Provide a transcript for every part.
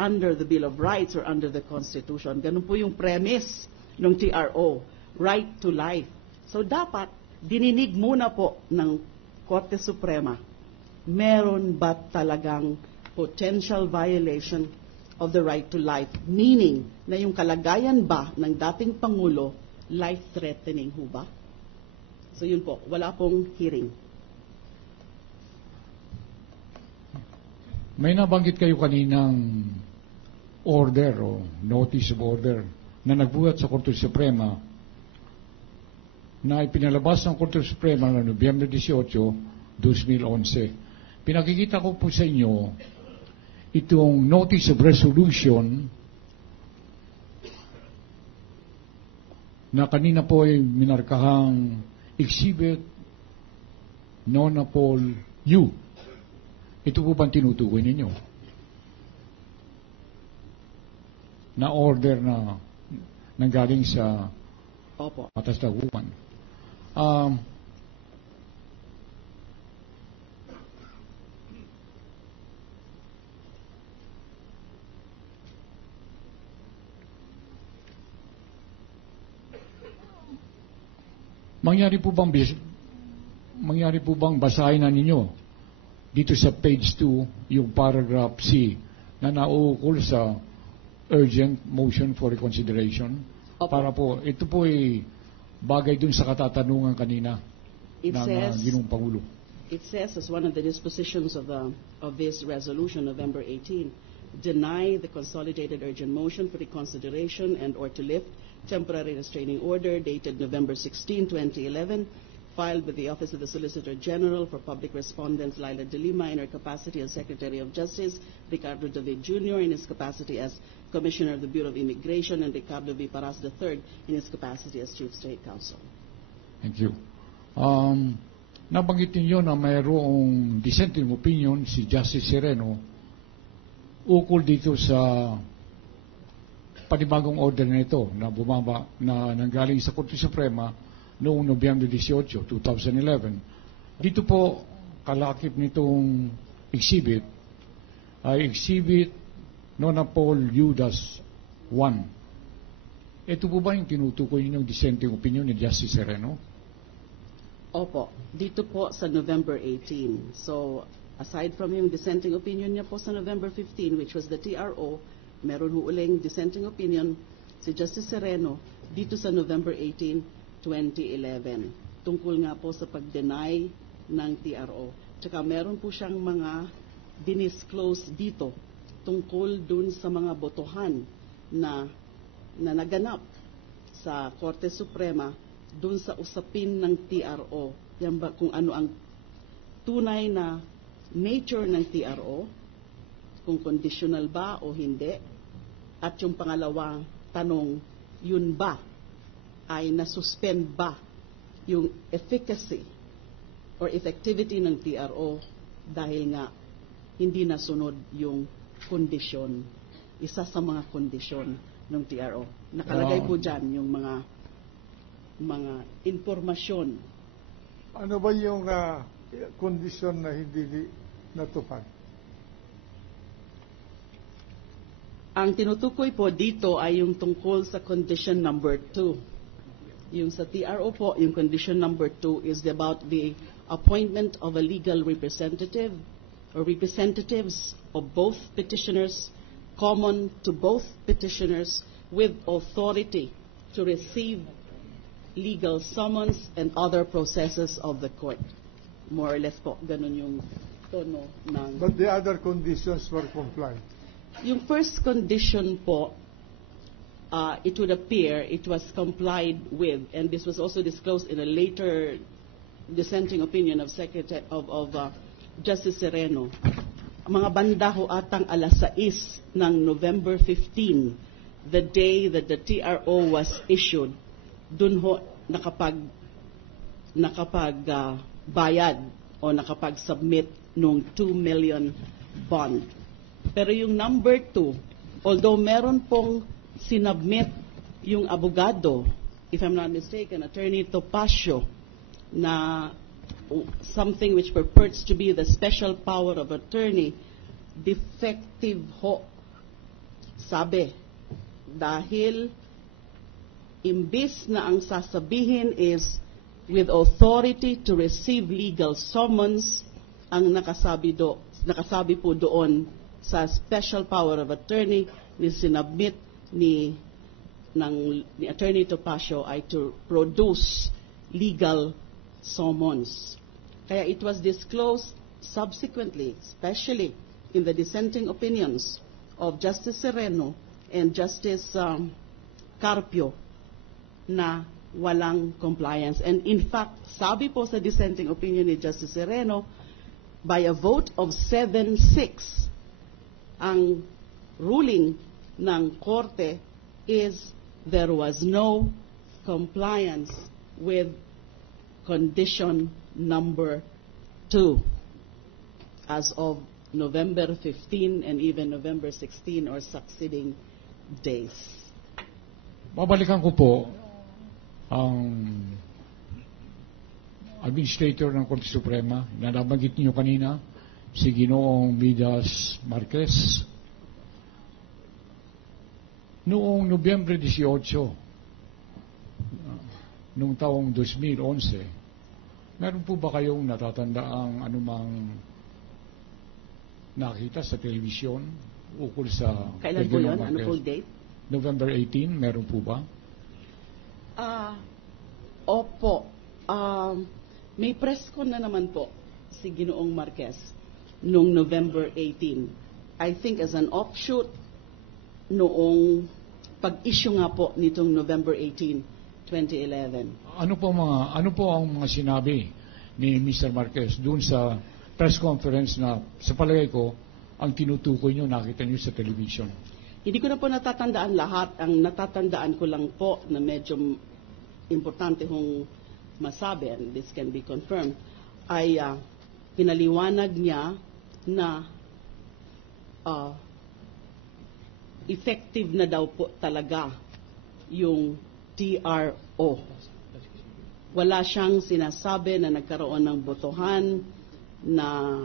Under the Bill of Rights or under the Constitution. Ganun po yung premise ng TRO, right to life. So dapat, dininig muna po ng Korte Suprema, meron ba talagang potential violation of the right to life? Meaning, na yung kalagayan ba ng dating Pangulo, life-threatening ho ba? So yun po, wala pong hearing. May nabanggit kayo kaninang order o notice of order na nagbuhat sa Korte Suprema na ipinalabas ng Korte Suprema noong Nobyembre 18, 2011. Pinakikita ko po sa inyo itong notice of resolution na kanina po ay minarkahang Exhibit Nonapol U. Ito po bang tinutukoy ninyo? Na order na nanggaling sa Opo. Batas Dagupan. Mangyari po bang basahin na ninyo dito sa page 2 yung paragraph C na nauukol sa urgent motion for reconsideration? Opo. Para po, ito po ay bagay dun sa katatanungan kanina ng Ginoong Pangulo. It says, as one of the dispositions of this resolution, November 18, deny the consolidated urgent motion for reconsideration and or to lift temporary restraining order dated November 16, 2011, filed with the Office of the Solicitor General for Public Respondents Laila de Lima in her capacity as Secretary of Justice, Ricardo David Jr. in his capacity as Commissioner of the Bureau of Immigration, and Ricardo V. Paras III in his capacity as Chief State Counsel. Thank you. Nabanggit ninyo na mayroong dissenting opinion si Justice Sereno ukol dito sa panibagong order na ito na bumaba na nanggaling sa Korte Suprema noong Nobyembre 18, 2011. Dito po, kalakip nitong exhibit ay Exhibit Nonapol Judas 1. Ito po ba yung tinutukoy ninyong dissenting opinion ni Justice Sereno? Opo. Dito po sa November 18. So, aside from yung dissenting opinion niya po sa November 15, which was the TRO, meron ho uling dissenting opinion si Justice Sereno dito sa November 18, 2011. Tungkol nga po sa pag-deny ng TRO. Tsaka meron po siyang mga dinisclose dito tungkol dun sa mga botohan na naganap sa Korte Suprema dun sa usapin ng TRO. Yan ba kung ano ang tunay na nature ng TRO, kung conditional ba o hindi, at yung pangalawang tanong, yun ba ay nasuspend ba yung efficacy or effectivity ng TRO dahil nga hindi nasunod yung kondisyon, isa sa mga kondisyon ng TRO. Nakalagay po dyan yung mga informasyon. Ano ba yung kondisyon na hindi natupad? Ang tinutukoy po dito ay yung tungkol sa condition number 2. Yung sa TRO po, yung condition number 2 is about the appointment of a legal representative or representatives of both petitioners, common to both petitioners, with authority to receive legal summons and other processes of the court. More or less po, ganun yung tono ng... But the other conditions were complied. Yung first condition po, it would appear it was complied with, and this was also disclosed in a later dissenting opinion of Justice Sereno. Mga banda ho atang alas 6 ng November 15, the day that the TRO was issued, dun ho nakapag-bayad o nakapag-submit nung 2 million bond. Pero yung number 2, although meron pong sinubmit yung abogado if I'm not mistaken, Attorney Topacio, na something which purports to be the special power of attorney, defective ho. Sabi, dahil imbis na ang sasabihin is with authority to receive legal summons, ang nakasabi po doon sa special power of attorney ni sinabmit ni Attorney Topacio ay to produce legal summons. Kaya it was disclosed subsequently, especially in the dissenting opinions of Justice Sereno and Justice Carpio, na walang compliance. And in fact, sabi po sa dissenting opinion ni Justice Sereno, by a vote of 7-6, ang ruling ng Korte is there was no compliance with condition number 2 as of November 15 and even November 16 or succeeding days. Babalikan ko po ang Administrator ng Korte Suprema na nabanggit niyo kanina, si Ginoong Midas Marquez. Noong Nobyembre 18, noong taong 2011, meron po ba kayong natatandaang anumang nakita sa televisyon ukol sa Kailan po yun? Ano po date? November 18, meron po ba? Opo. May press con na naman po si Ginoong Marquez noong November 18. I think as an offshoot noong pag-issue nga po nitong November 18, 2011. Ano po ang mga sinabi ni Mr. Marquez doon sa press conference na sa palagay ko ang tinutukoy nyo, nakita nyo sa television? Hindi ko na po natatandaan lahat. Ang natatandaan ko lang po na medyo importante hong masabi, and this can be confirmed, ay pinaliwanag niya na effective na daw po talaga yung TRO. Wala siyang sinasabi na nagkaroon ng botohan na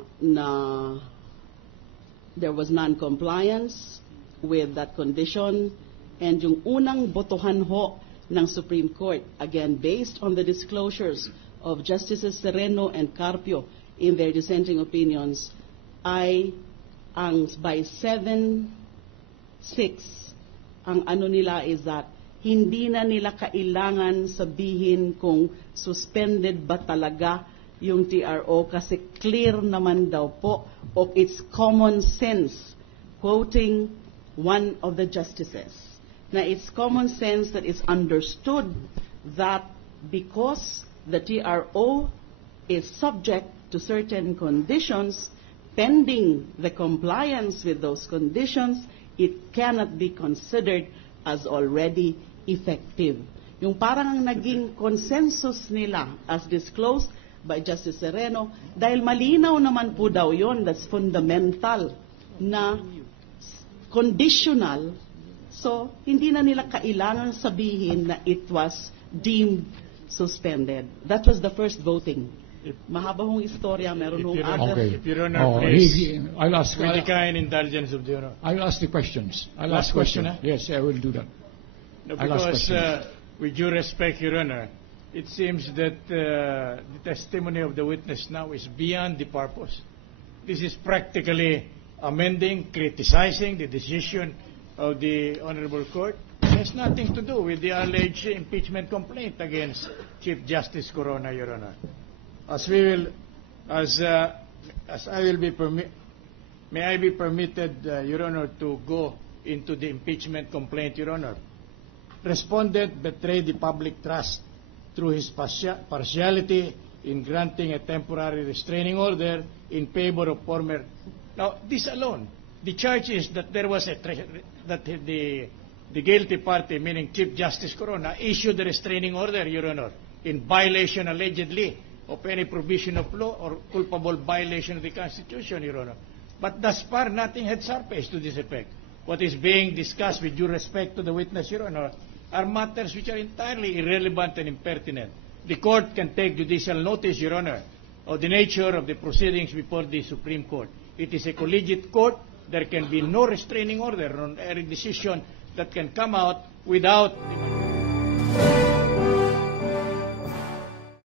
there was non-compliance with that condition, and yung unang botohan ho ng Supreme Court, again based on the disclosures of Justices Sereno and Carpio in their dissenting opinions, ay ang by 7-6, ang ano nila is that hindi na nila kailangan sabihin kung suspended ba talaga yung TRO kasi clear naman daw po, o it's common sense, quoting one of the justices. Now, it's common sense that it's understood that because the TRO is subject to certain conditions, pending the compliance with those conditions, it cannot be considered as already effective. Yung parang naging consensus nila as disclosed by Justice Sereno, dahil malinaw naman po daw yun, that's fundamental, na conditional. So, hindi na nila kailangan sabihin na it was deemed suspended. That was the first voting. Mahaba hong istorya, meron hong other. Okay. If Your Honor, please, I'll ask. with the kind indulgence of the Honor. I'll ask the questions. I'll Last ask questions. question, Yes, I will do that. No, I'll ask because, questions. with due respect, Your Honor, it seems that the testimony of the witness now is beyond the purpose. This is practically amending, criticizing the decision of the Honorable Court. It has nothing to do with the alleged impeachment complaint against Chief Justice Corona, Your Honor. As I will be may I be permitted, Your Honor, to go into the impeachment complaint, Your Honor. Respondent betrayed the public trust through his partiality in granting a temporary restraining order in favor of former. Now, this alone, the charge is that there was that the guilty party, meaning Chief Justice Corona, issued a restraining order, Your Honor, in violation allegedly of any provision of law or culpable violation of the Constitution, Your Honor. But thus far, nothing had surfaced to this effect. What is being discussed, with due respect to the witness, Your Honor, are matters which are entirely irrelevant and impertinent. The court can take judicial notice, Your Honor, of the nature of the proceedings before the Supreme Court. It is a collegiate court. There can be no restraining order on any decision that can come out without the